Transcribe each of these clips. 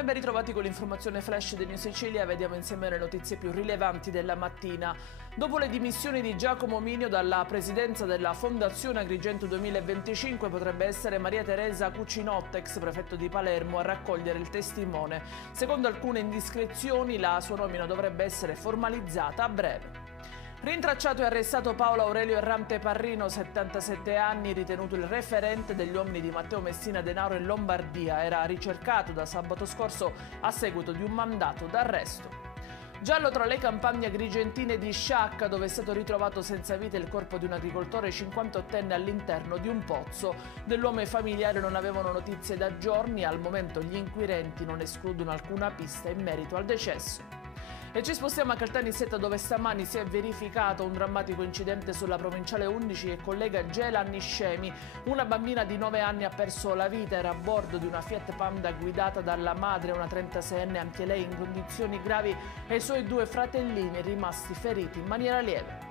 e ben ritrovati con l'informazione flash di New Sicilia. Vediamo insieme le notizie più rilevanti della mattina. Dopo le dimissioni di Giacomo Minio dalla presidenza della Fondazione Agrigento 2025 potrebbe essere Maria Teresa Cucinotta, ex prefetto di Palermo, a raccogliere il testimone. Secondo alcune indiscrezioni la sua nomina dovrebbe essere formalizzata a breve. Rintracciato e arrestato Paolo Aurelio Errante Parrino, 77 anni, ritenuto il referente degli uomini di Matteo Messina Denaro in Lombardia. Era ricercato da sabato scorso a seguito di un mandato d'arresto. Giallo tra le campagne agrigentine di Sciacca, dove è stato ritrovato senza vita il corpo di un agricoltore 58enne all'interno di un pozzo. Dell'uomo i familiari non avevano notizie da giorni. Al momento gli inquirenti non escludono alcuna pista in merito al decesso. E ci spostiamo a Caltanissetta, dove stamani si è verificato un drammatico incidente sulla provinciale 11 che collega Gela a Niscemi. Una bambina di 9 anni ha perso la vita, era a bordo di una Fiat Panda guidata dalla madre, una 36enne anche lei in condizioni gravi, e i suoi 2 fratellini rimasti feriti in maniera lieve.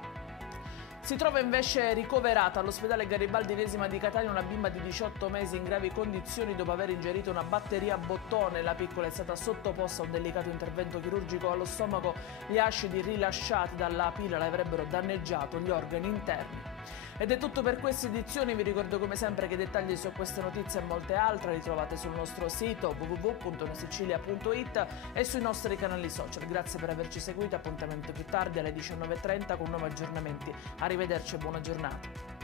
Si trova invece ricoverata all'ospedale Garibaldi Inesima di Catania una bimba di 18 mesi in gravi condizioni dopo aver ingerito una batteria a bottone. La piccola è stata sottoposta a un delicato intervento chirurgico allo stomaco. Gli acidi rilasciati dalla pila le avrebbero danneggiato gli organi interni. Ed è tutto per questa edizione. Vi ricordo come sempre che i dettagli su queste notizie e molte altre li trovate sul nostro sito www.newsicilia.it e sui nostri canali social. Grazie per averci seguito, appuntamento più tardi alle 19:30 con nuovi aggiornamenti. Arrivederci e buona giornata.